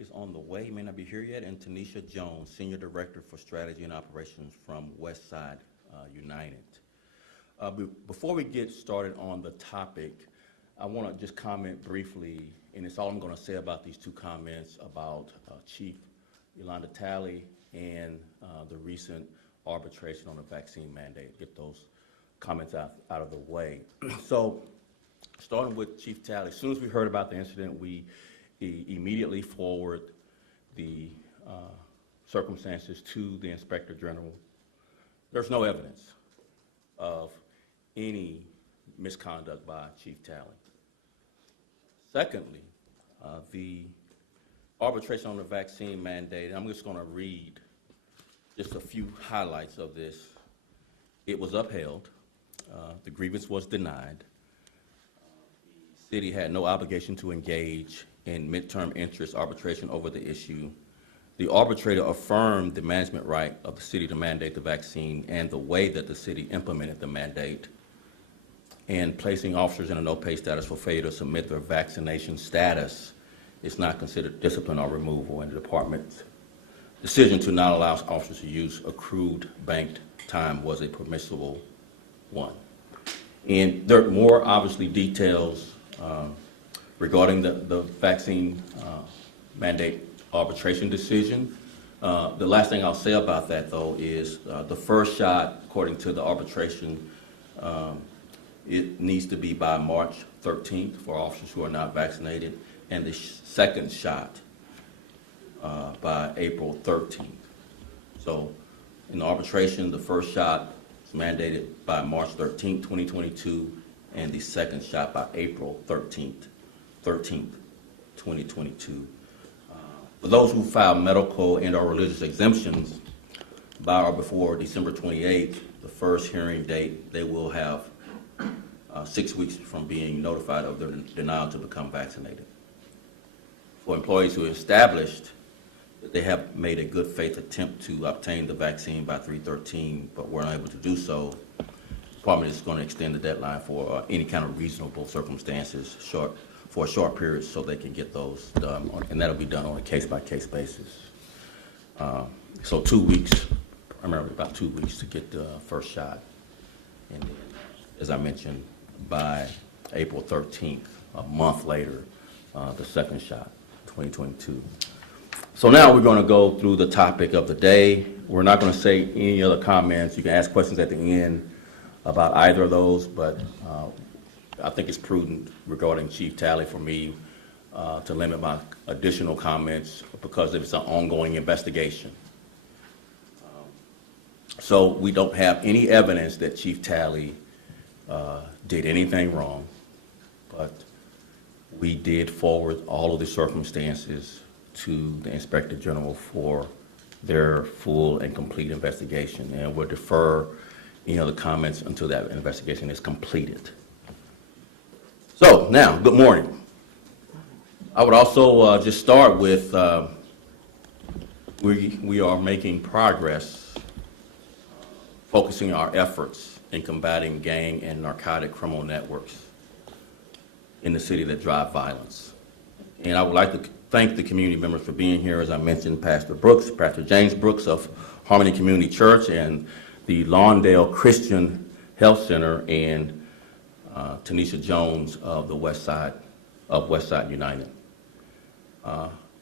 is on the way, may not be here yet, and Tanisha Jones, Senior Director for Strategy and Operations from Westside United. Before we get started on the topic, I want to just comment briefly, and it's all I'm going to say about these two comments about Chief Yolanda Talley and the recent arbitration on the vaccine mandate. Get those comments out of the way. So, starting with Chief Talley, as soon as we heard about the incident, we immediately forward the circumstances to the Inspector General. There's no evidence of any misconduct by Chief Talley. Secondly, the arbitration on the vaccine mandate, I'm just going to read just a few highlights of this. It was upheld. The grievance was denied. The city had no obligation to engage in midterm interest arbitration over the issue. The arbitrator affirmed the management right of the city to mandate the vaccine and the way that the city implemented the mandate, and placing officers in a no-pay status for failure to submit their vaccination status is not considered discipline or removal, and the department's decision to not allow officers to use accrued banked time was a permissible one. And there are more, obviously, details regarding the vaccine mandate arbitration decision. The last thing I'll say about that, though, is the first shot, according to the arbitration, it needs to be by March 13th for officers who are not vaccinated, and the second shot by April 13th. So in the arbitration, the first shot is mandated by March 13th, 2022, and the second shot by April 13th, 2022. For those who file medical and or religious exemptions by or before December 28th, the first hearing date, they will have 6 weeks from being notified of their denial to become vaccinated. For employees who established that they have made a good faith attempt to obtain the vaccine by 3/13 but were unable to do so, the department is going to extend the deadline for any kind of reasonable circumstances for a short period so they can get those done, and that'll be done on a case-by-case basis. So 2 weeks, primarily about 2 weeks to get the first shot, and then, as I mentioned, by April 13th, a month later, the second shot, 2022. So now we're going to go through the topic of the day. We're not going to say any other comments. You can ask questions at the end about either of those, but I think it's prudent regarding Chief Talley for me to limit my additional comments because it's an ongoing investigation. So we don't have any evidence that Chief Talley did anything wrong, but we did forward all of the circumstances to the Inspector General for their full and complete investigation, and we'll defer any other comments until that investigation is completed. So now, good morning. I would also just start with we are making progress focusing our efforts in combating gang and narcotic criminal networks in the city that drive violence. And I would like to thank the community members for being here. As I mentioned, Pastor James Brooks of Harmony Community Church and the Lawndale Christian Health Center, and Tanisha Jones of the Westside United.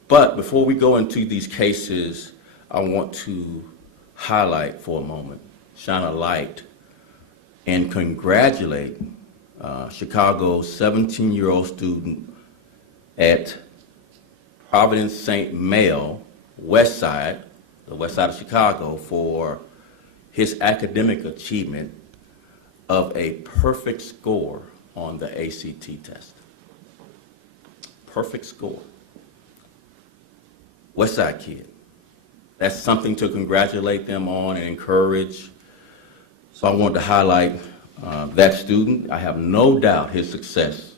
But before we go into these cases, I want to highlight for a moment, shine a light, and congratulate Chicago's 17-year-old student at Providence St. Mael, Westside, the west side of Chicago, for his academic achievement of a perfect score on the ACT test. Perfect score. Westside kid. That's something to congratulate them on and encourage. So I want to highlight that student. I have no doubt his success,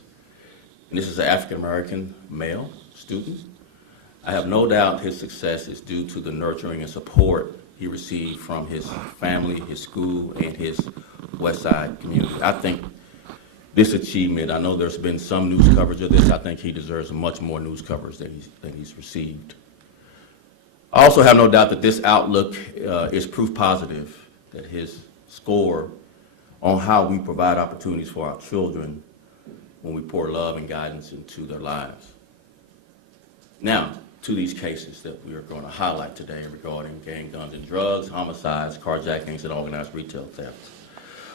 and this is an African-American male student. I have no doubt his success is due to the nurturing and support he received from his family, his school, and his Westside community. I think this achievement. I know there's been some news coverage of this. I think he deserves much more news coverage that he's received. I also have no doubt that this outlook is proof positive that his score on how we provide opportunities for our children when we pour love and guidance into their lives. Now, to these cases that we are going to highlight today regarding gang, guns, and drugs, homicides, carjackings, and organized retail thefts.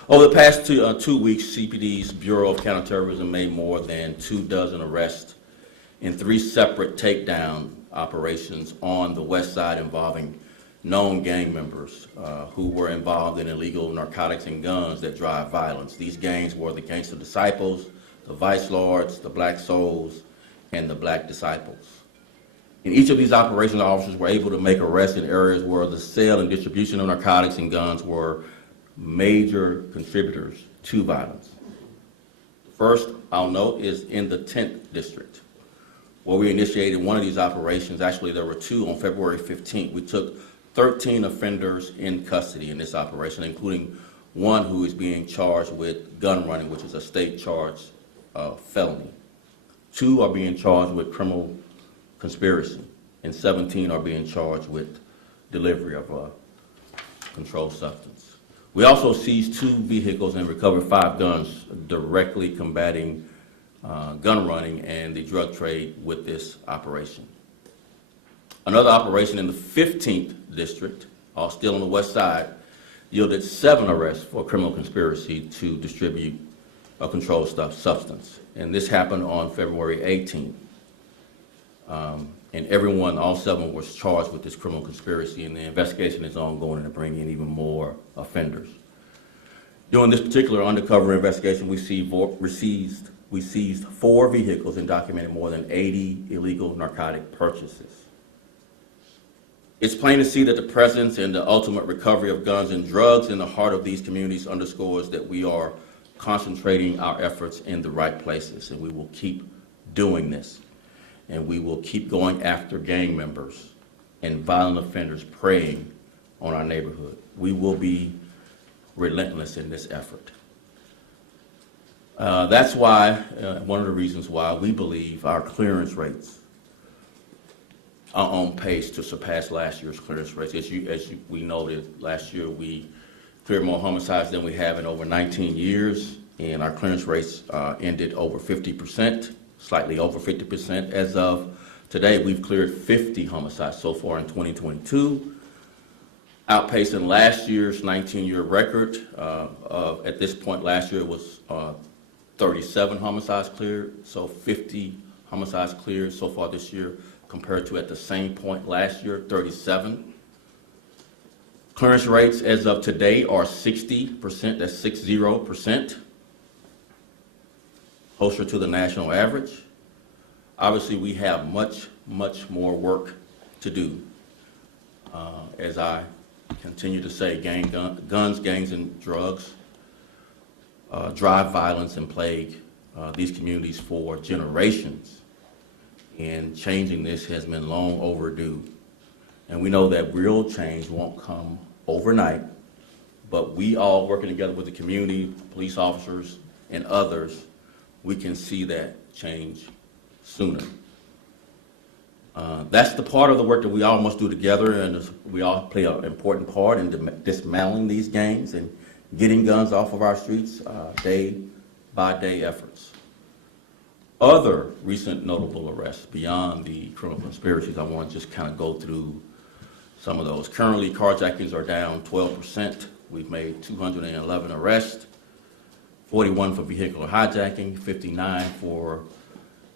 Over the past 2 weeks, CPD's Bureau of Counterterrorism made more than 24 arrests in 3 separate takedown operations on the west side involving known gang members who were involved in illegal narcotics and guns that drive violence. These gangs were the Gangster Disciples, the Vice Lords, the Black Souls, and the Black Disciples. In each of these operations, officers were able to make arrests in areas where the sale and distribution of narcotics and guns were major contributors to violence. First, I'll note, is in the 10th District, where we initiated one of these operations. Actually, there were 2 on February 15th. We took 13 offenders in custody in this operation, including one who is being charged with gun running, which is a state charged felony. 2 are being charged with criminal conspiracy, and 17 are being charged with delivery of a controlled substance. We also seized 2 vehicles and recovered 5 guns, directly combating gun running and the drug trade with this operation. Another operation in the 15th District, still on the west side, yielded 7 arrests for criminal conspiracy to distribute a controlled substance. And this happened on February 18th. And all 7 was charged with this criminal conspiracy, and the investigation is ongoing to bring in even more offenders. During this particular undercover investigation, we seized 4 vehicles and documented more than 80 illegal narcotic purchases. It's plain to see that the presence and the ultimate recovery of guns and drugs in the heart of these communities underscores that we are concentrating our efforts in the right places, and we will keep doing this. And we will keep going after gang members and violent offenders preying on our neighborhood. We will be relentless in this effort. That's why, one of the reasons why we believe our clearance rates are on pace to surpass last year's clearance rates. We noted, last year we cleared more homicides than we have in over 19 years, and our clearance rates ended over 50%. Slightly over 50%. As of today, we've cleared 50 homicides so far in 2022, outpacing last year's 19-year record. At this point last year, it was 37 homicides cleared, so 50 homicides cleared so far this year, compared to at the same point last year, 37. Clearance rates as of today are 60%, that's 60%. Closer to the national average. Obviously, we have much more work to do. As I continue to say, guns, gangs, and drugs drive violence and plague these communities for generations. And changing this has been long overdue. And we know that real change won't come overnight, but we all working together with the community, police officers, and others, we can see that change sooner. That's the part of the work that we all must do together, and we all play an important part in dismantling these gangs and getting guns off of our streets, day-by-day efforts. Other recent notable arrests beyond the criminal conspiracies, I want to just kind of go through some of those. Currently, carjackings are down 12%. We've made 211 arrests. 41 for vehicular hijacking, 59 for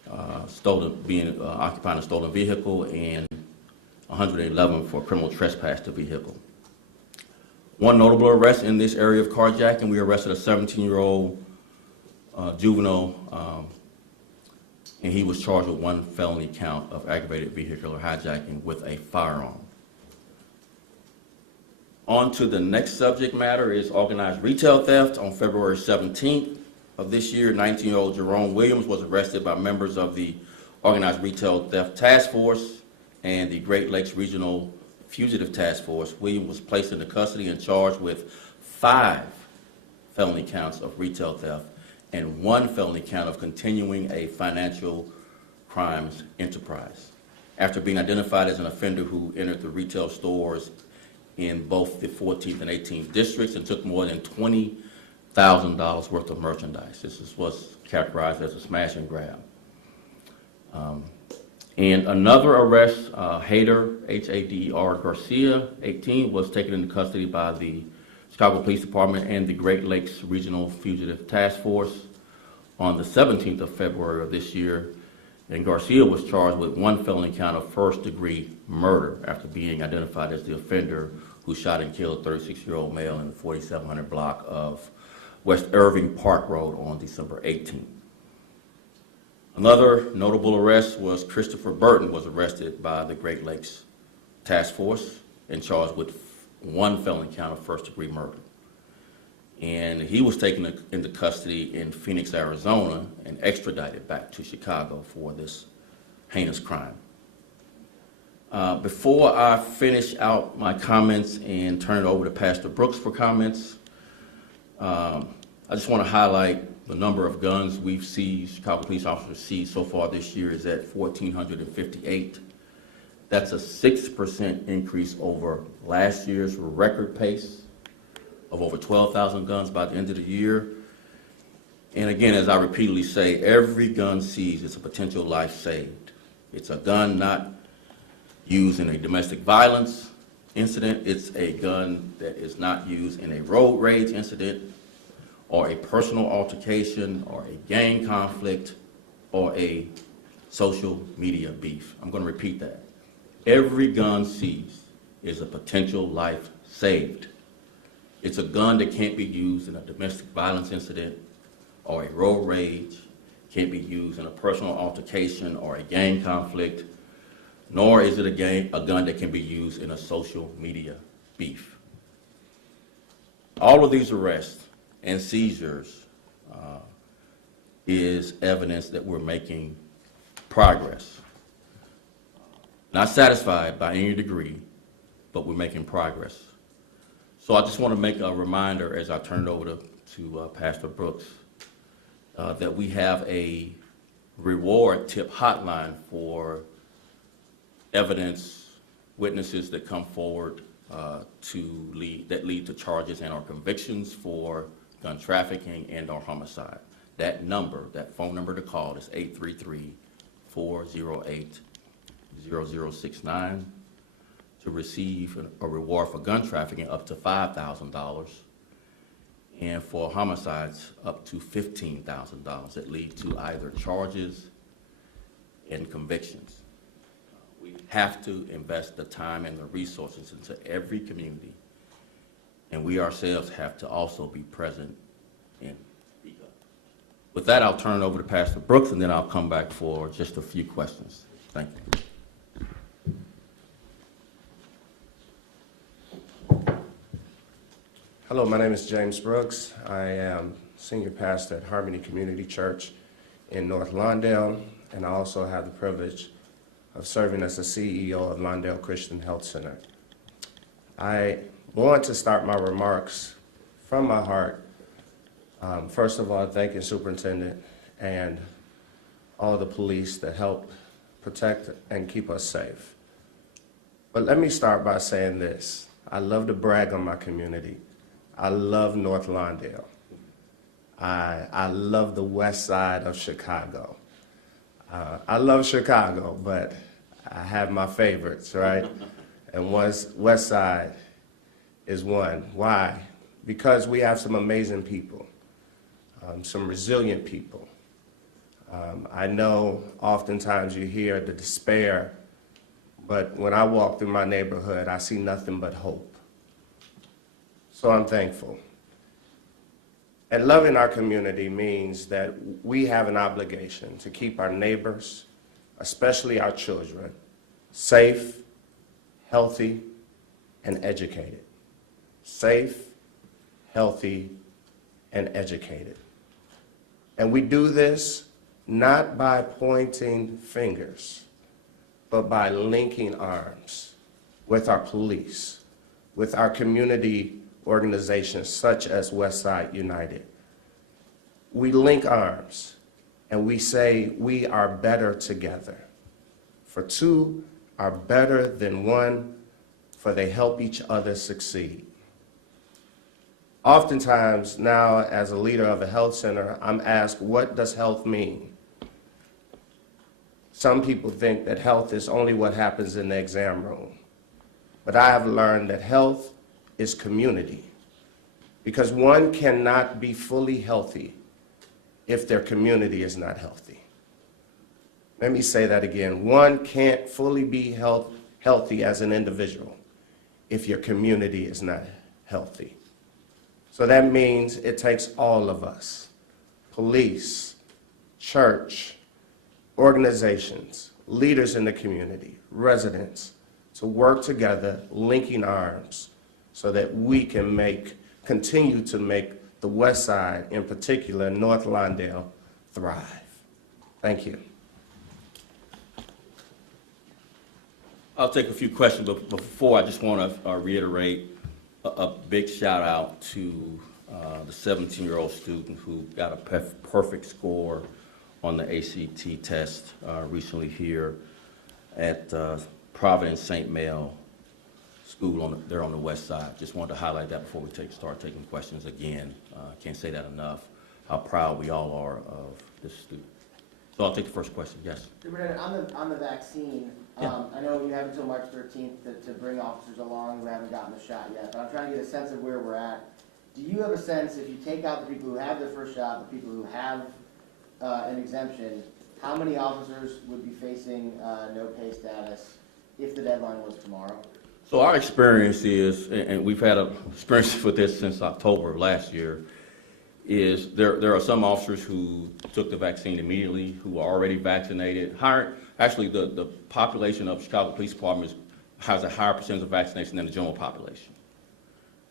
occupying a stolen vehicle, and 111 for criminal trespass to vehicle. One notable arrest in this area of carjacking, we arrested a 17-year-old juvenile, and he was charged with 1 felony count of aggravated vehicular hijacking with a firearm. On to the next subject matter is organized retail theft. On February 17th of this year, 19-year-old Jerome Williams was arrested by members of the Organized Retail Theft Task Force and the Great Lakes Regional Fugitive Task Force. Williams was placed into custody and charged with 5 felony counts of retail theft and 1 felony count of continuing a financial crimes enterprise, after being identified as an offender who entered the retail stores in both the 14th and 18th districts and took more than $20,000 worth of merchandise. This is what's characterized as a smash and grab. And another arrest, Hader, H-A-D-E-R Garcia, 18, was taken into custody by the Chicago Police Department and the Great Lakes Regional Fugitive Task Force on the 17th of February of this year. And Garcia was charged with 1 felony count of first-degree murder after being identified as the offender who shot and killed a 36-year-old male in the 4700 block of West Irving Park Road on December 18th. Another notable arrest was Christopher Burton was arrested by the Great Lakes Task Force and charged with 1 felony count of first-degree murder. And he was taken into custody in Phoenix, Arizona, and extradited back to Chicago for this heinous crime. Before I finish out my comments and turn it over to Pastor Brooks for comments, I just want to highlight the number of guns we've seized, Chicago police officers seized so far this year is at 1,458. That's a 6% increase over last year's record pace of over 12,000 guns by the end of the year. And again, as I repeatedly say, every gun seized is a potential life saved. It's a gun not used in a domestic violence incident. It's a gun that is not used in a road rage incident or a personal altercation or a gang conflict or a social media beef. I'm going to repeat that. Every gun seized is a potential life saved. It's a gun that can't be used in a domestic violence incident or a road rage, can't be used in a personal altercation or a gang conflict, nor is it a gun that can be used in a social media beef. All of these arrests and seizures is evidence that we're making progress. Not satisfied by any degree, but we're making progress. So I just want to make a reminder as I turn it over to Pastor Brooks that we have a reward tip hotline for evidence, witnesses that come forward that lead to charges and or convictions for gun trafficking and or homicide. That number, that phone number to call is 833-408-0069 to receive a reward for gun trafficking up to $5,000 and for homicides up to $15,000 that lead to either charges and convictions. We have to invest the time and the resources into every community, and we ourselves have to also be present and speak up. With that, I'll turn it over to Pastor Brooks, and then I'll come back for just a few questions. Thank you. Hello, my name is James Brooks. I am senior pastor at Harmony Community Church in North Lawndale, and I also have the privilege of serving as the CEO of Lawndale Christian Health Center. I want to start my remarks from my heart. First of all, thanking Superintendent and all the police that help protect and keep us safe. But let me start by saying this. I love to brag on my community. I love North Lawndale. I love the west side of Chicago. I love Chicago, but I have my favorites, right? And west side is one. Why? Because we have some amazing people, some resilient people. I know oftentimes you hear the despair, but when I walk through my neighborhood, I see nothing but hope. So I'm thankful. And loving our community means that we have an obligation to keep our neighbors, especially our children, safe, healthy, and educated. Safe, healthy, and educated. And we do this not by pointing fingers, but by linking arms with our police, with our community organizations such as Westside United. we link arms and we say we are better together. For two are better than one, for they help each other succeed. Oftentimes now, as a leader of a health center, I'm asked, what does health mean? Some people think that health is only what happens in the exam room. But I have learned that health is community, because one cannot be fully healthy if their community is not healthy. Let me say that again. One can't fully be healthy as an individual if your community is not healthy. So that means it takes all of us, police, church, organizations, leaders in the community, residents, to work together, linking arms, so that we can continue to make the West Side, in particular, North Lawndale, thrive. Thank you. I'll take a few questions, but before, I just want to reiterate a big shout out to the 17-year-old student who got a perfect score on the ACT test recently here at Providence St. Mel School there on the west side. Just wanted to highlight that before we start taking questions again. Can't say that enough, how proud we all are of this student. So I'll take the first question, yes. Superintendent, on the vaccine, Yeah. I know you have until March 13th to bring officers along who haven't gotten the shot yet, but I'm trying to get a sense of where we're at. Do you have a sense, if you take out the people who have their first shot, the people who have an exemption, how many officers would be facing no pay status if the deadline was tomorrow? So our experience is, and we've had an experience with this since October of last year, is there are some officers who took the vaccine immediately, who are already vaccinated. Actually, the population of Chicago Police Department has a higher percentage of vaccination than the general population,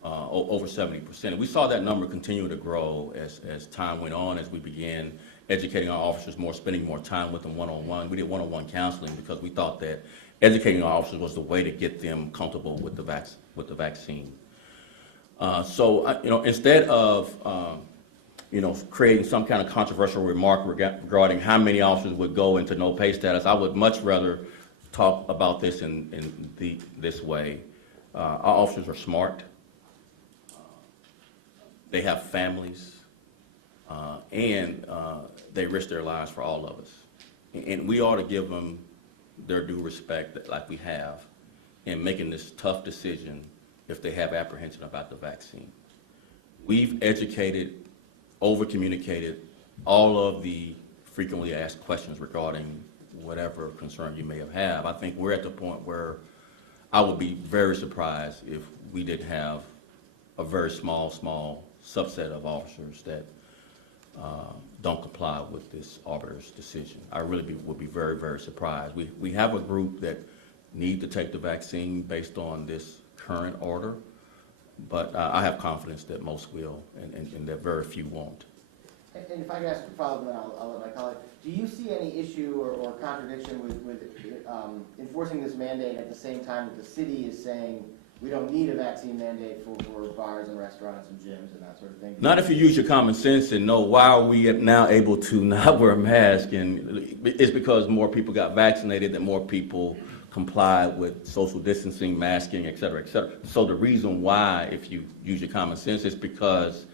over 70%. And we saw that number continue to grow as time went on, as we began educating our officers more, spending more time with them one-on-one. We did one-on-one counseling because we thought that educating our officers was the way to get them comfortable with the vaccine. So, instead of creating some kind of controversial remark regarding how many officers would go into no pay status, I would much rather talk about this in this way. Our officers are smart. They have families, and they risk their lives for all of us. And we ought to give them their due respect, like we have, in making this tough decision if they have apprehension about the vaccine. We've educated, over-communicated all of the frequently asked questions regarding whatever concern you may have. I think we're at the point where I would be very surprised if we didn't have a very small subset of officers that don't comply with this arbiter's decision. I really would be very, very surprised. We have a group that need to take the vaccine based on this current order, but I have confidence that most will, and that very few won't. And if I can ask a follow-up, then I'll let my colleague. Do you see any issue or contradiction with enforcing this mandate at the same time that the city is saying we don't need a vaccine mandate for bars and restaurants and gyms and that sort of thing? Not if you use your common sense and know why are we now able to not wear a mask, and it's because more people got vaccinated, that more people complied with social distancing, masking, et cetera, et cetera. So the reason why, if you use your common sense, is because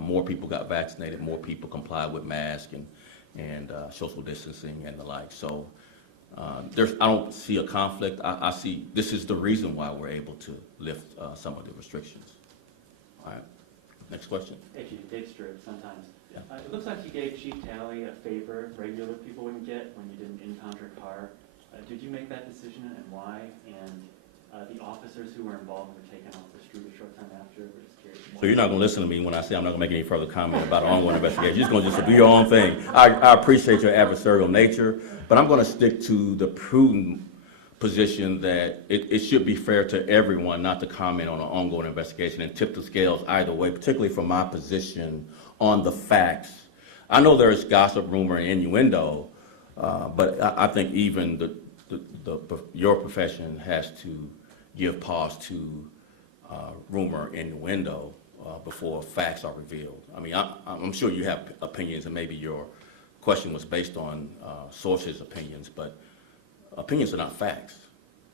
more people got vaccinated, more people complied with masks and social distancing and the like. So I don't see a conflict. I see this is the reason why we're able to lift some of the restrictions. All right. Next question. Thank you. Dave Strib, sometimes. Yeah. It looks like you gave Chief Talley a favor regular people wouldn't get when you did an in-contract hire. Did you make that decision, and why? And the officers who were involved were taken off the street a short time after. We're just curious. So you're not going to listen to me when I say I'm not going to make any further comment about an ongoing investigation. You're just going to do your own thing. I appreciate your adversarial nature, but I'm going to stick to the prudent position that it should be fair to everyone not to comment on an ongoing investigation and tip the scales either way, particularly from my position on the facts. I know there is gossip, rumor, and innuendo, but I think even your profession has to give pause to rumor, innuendo, before facts are revealed. I mean, I'm sure you have opinions, and maybe your question was based on sources' opinions, but opinions are not facts.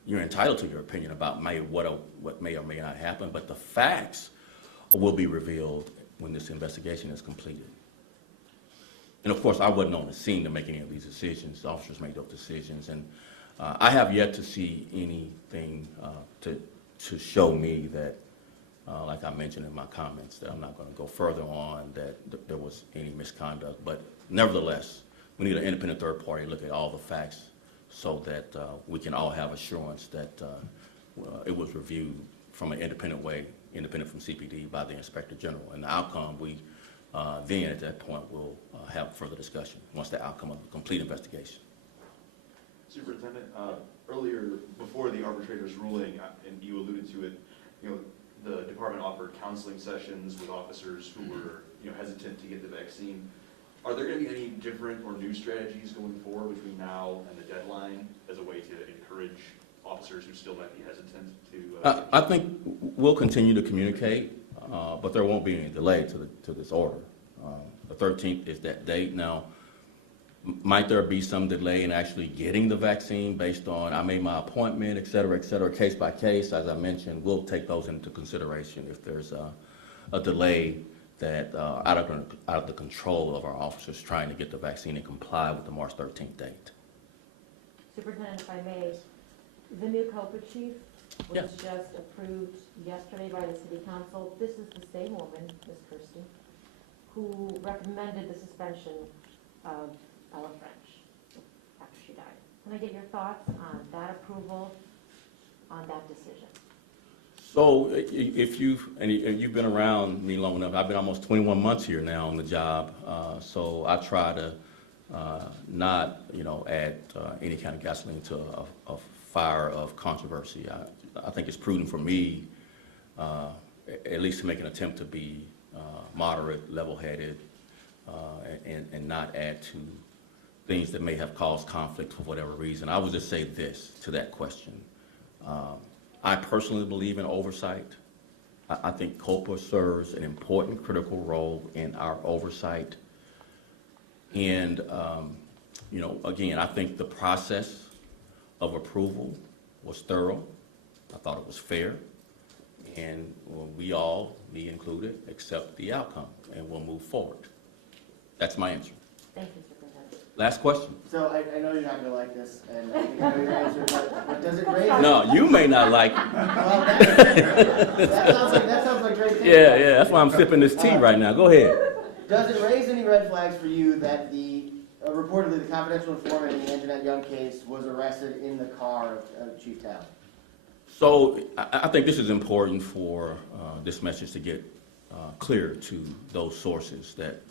You're entitled to your opinion about what may or may not happen, but the facts will be revealed when this investigation is completed. And of course, I wasn't on the scene to make any of these decisions. The officers made those decisions, and I have yet to see anything to show me that, like I mentioned in my comments, that I'm not going to go further on, that there was any misconduct. But nevertheless, we need an independent third party to look at all the facts so that we can all have assurance that it was reviewed from an independent way, independent from CPD, by the Inspector General. And the outcome, we then at that point will have further discussion once the outcome of the complete investigation. Superintendent, earlier, before the arbitrator's ruling, and you alluded to it, the department offered counseling sessions with officers who were, hesitant to get the vaccine. Are there going to be any different or new strategies going forward between now and the deadline as a way to encourage officers who still might be hesitant to? I think we'll continue to communicate, but there won't be any delay to this order. The 13th is that date. Now, might there be some delay in actually getting the vaccine based on I made my appointment, et cetera, case by case? As I mentioned, we'll take those into consideration if there's a delay that out of the control of our officers trying to get the vaccine and comply with the March 13th date. Superintendent, if I may, the new COPA chief was Yes. just approved yesterday by the city council. This is the same woman, Ms. Kirsty, who recommended the suspension of Ella French after she died. Can I get your thoughts on that approval, on that decision? So if you've been around me long enough, I've been almost 21 months here now on the job, so I try to not, add any kind of gasoline to a fire of controversy. I think it's prudent for me, at least to make an attempt to be moderate, level-headed, and not add to things that may have caused conflict for whatever reason. I would just say this to that question. I personally believe in oversight. I think COPA serves an important, critical role in our oversight. And, again, I think the process of approval was thorough. I thought it was fair. And we all, me included, accept the outcome, and we'll move forward. That's my answer. Thank you, Superintendent. Last question. So I know you're not gonna like this, and I think I know your answer, but does it raise? No, you may not like it. Well, that sounds like great things. Yeah, that's why I'm sipping this tea right now. Go ahead. Does it raise any red flags for you that reportedly the confidential informant in the Anjanette Young case was arrested in the car of Chief Talley? So I think this is important for this message to get clear to those sources that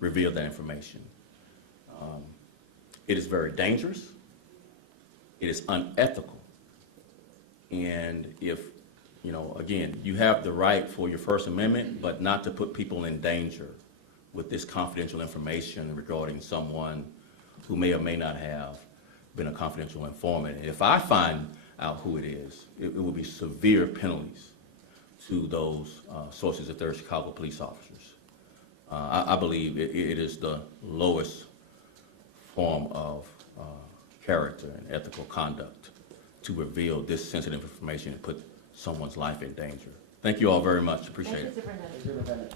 reveal that information. It is very dangerous. It is unethical. And if, again, you have the right for your First Amendment, but not to put people in danger with this confidential information regarding someone who may or may not have been a confidential informant. And if I find out who it is, it will be severe penalties to those sources if they're Chicago police officers. I believe it is the lowest form of character and ethical conduct to reveal this sensitive information and put someone's life in danger. Thank you all very much. Appreciate it. Thank you, Superintendent. Superintendent.